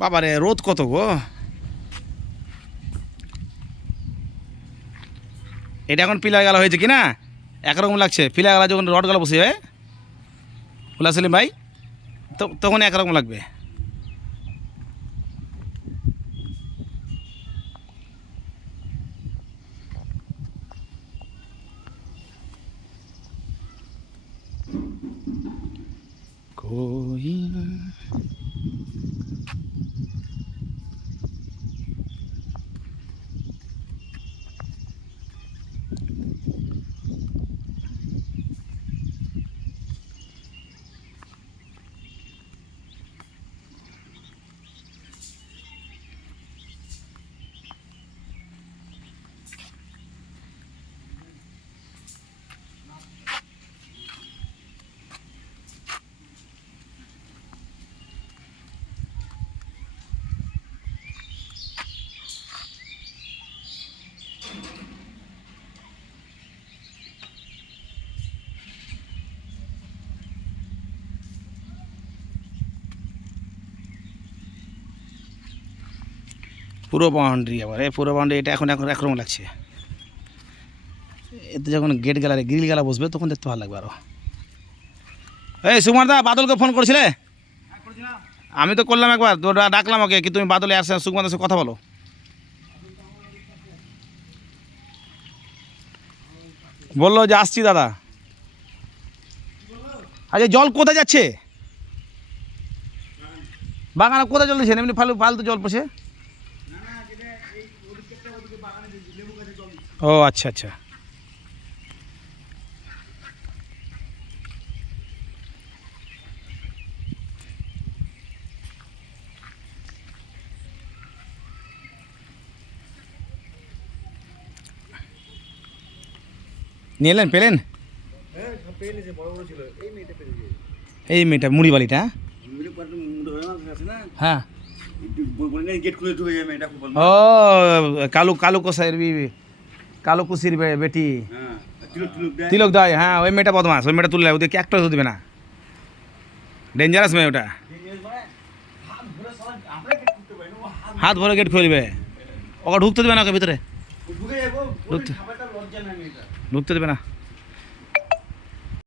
বাবারে রোদ কত গো। এটা এখন পিলার গালা হয়েছে কি না, একরকম লাগছে। পিলার গালা যখন রড গালা বসে হয় ফুলা সেলিম ভাই, তখন একরকম লাগবে। পুরো বাউন্ডারি, আবার পুরো বাউন্ডারি এটা এখন এখন একরকম লাগছে। এতে যখন গেট গেলা গ্রিল গেলা বসবে তখন দেখতে ভালো লাগবে আরো। এই সুকুমার দা, বাদলকে ফোন করেছিলে? আমি তো করলাম একবার, তো ডাকলাম ওকে কি তুমি বাদলে আসছে সুকুমার দার সাথে কথা বলো। বললো যে আসছি দাদা। আচ্ছা জল কোথায় যাচ্ছে? বাগানে কোথায় জল দিচ্ছেন? এমনি ফালতু জল পড়ছে। ও আচ্ছা আচ্ছা। নিয়ে এলেন, পেলেন? এই মেয়েটা মুড়িবালিটা, হ্যাঁ। ও কালু কালু কোষের কালু কুশির বেটি তিলক দাই, হ্যাঁ ওই মেয়েটা বদমাস। ওই মেয়েটা তুলে ওদেরকে একটা দেবে না, ডেঞ্জারাস মেয়ে ওটা। হাত ভরে গেট খুলবে, ওকে ঢুকতে দেবে না, ওকে ভিতরে ঢুকতে দেবে না।